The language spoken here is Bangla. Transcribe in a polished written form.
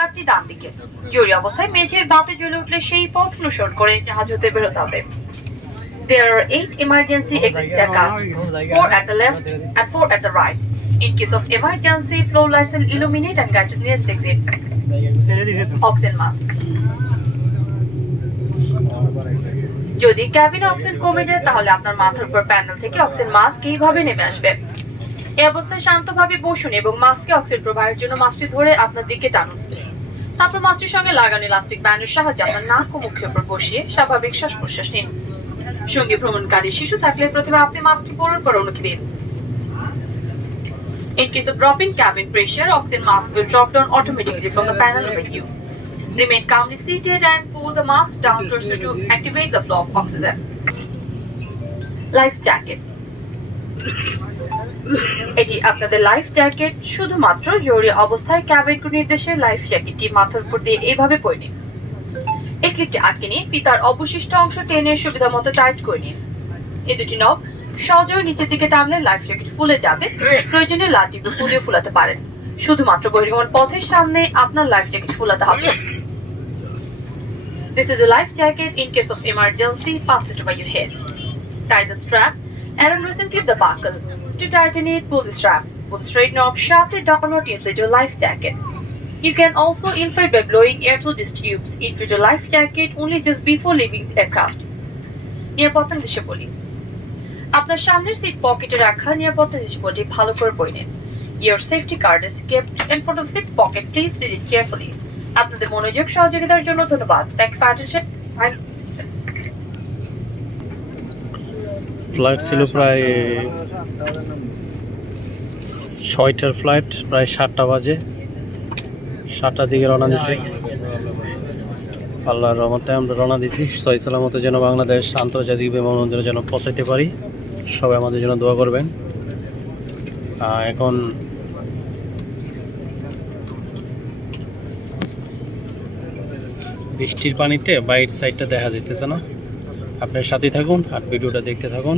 কাঠটি ডান দিকে। জরুরি অবস্থায় মেঝের বাতি জ্বলে উঠলে সেই পথ অনুসরণ করে জাহাজ হতে বেরোতে হবে। There are 8 emergency exit aircraft, 4 at the left and 4 at the right. In case of emergency, flow lights will illuminate and guide to the nearest exit. Oxygen mask. যদি ক্যাবিনে অক্সিজেন কমে যায় তাহলে আপনার মাথার উপর প্যানেল থেকে অক্সিজেন মাস্ক এইভাবে নেমে আসবে। এই অবস্থায় শান্তভাবে বসুন এবং মাস্কে অক্সিজেন প্রবাহের জন্য মাস্কটি ধরে আপনার দিকে টানুন। তারপর মাস্কটির সঙ্গে লাগানো ইলাস্টিক ব্যান্ডের সাহায্যে আপনার নাক ও মুখের উপর বসিয়ে স্বাভাবিক শ্বাস প্রশ্বাস নিন। সঙ্গে ভ্রমণকারী শিশু থাকলে প্রথমে আপনি মাস্কটি পরার পর অনুমতি দিন। In case of drop in cabin pressure, oxygen mask will drop down automatically from the panel over you. Remain calmly seated and pull the mask down closer to activate the flow of oxygen. Life jacket. এটি আপনাদের লাইফ জ্যাকেট। শুধুমাত্র জরুরি অবস্থায় ক্যাবিন ক্রু নির্দেশে লাইফ জ্যাকেটটি মাথার উপর দিয়ে এইভাবে পরে নিন। এই ক্লিপটি আটকে নিয়ে ফিতার অবশিষ্ট অংশ টেনে সুবিধা মতো টাইট করে নিন। এই দুটি নব সহজেই নিচের দিকে টানলে লাইফ জ্যাকেট ফুলে যাবে। প্রয়োজনে লাঠি ফুলিয়ে ফুলাতে পারেন। শুধুমাত্র বহির্গমন পথের সামনে আপনার লাইফ জ্যাকেট ফুলাতে হবে। This is a life jacket. In case of emergency, pass it over your head. Tie the strap and unloosen clip the buckle. To tighten it, pull the strap. Pull the straight knob sharply downward to inflate your life jacket. You can also inflate by blowing air through these tubes. Inflate your life jacket only just before leaving the aircraft. নিরাপত্তা নির্দেশাবলী। আপনার সামনের সিট পকেটে রাখা নিরাপত্তা নির্দেশাবলী ভালো করে পড়ে নিন। Your safety card is kept in front of seat pocket. Please read it carefully. আপনাদের মনোযোগ সহযোগিতার জন্য ধন্যবাদ। Thank you for attention. Flight ছিল প্রায় 6টার ফ্লাইট, প্রায় 7টা বাজে। 7টার দিকে রওনা দিছি। আল্লাহর রহমতে আমরা রওনা দিছি সহি সালামতে যেন বাংলাদেশ আন্তর্জাতিক বিমানবন্দরে যেন পৌঁছাতে পারি। সবাই আমাদের জন্য দোয়া করবেন। এখন বৃষ্টির পানিতে বাইরের সাইডটা দেখা যাইতেছে না। আপনার সাথে থাকুন আর ভিডিওটা দেখতে থাকুন।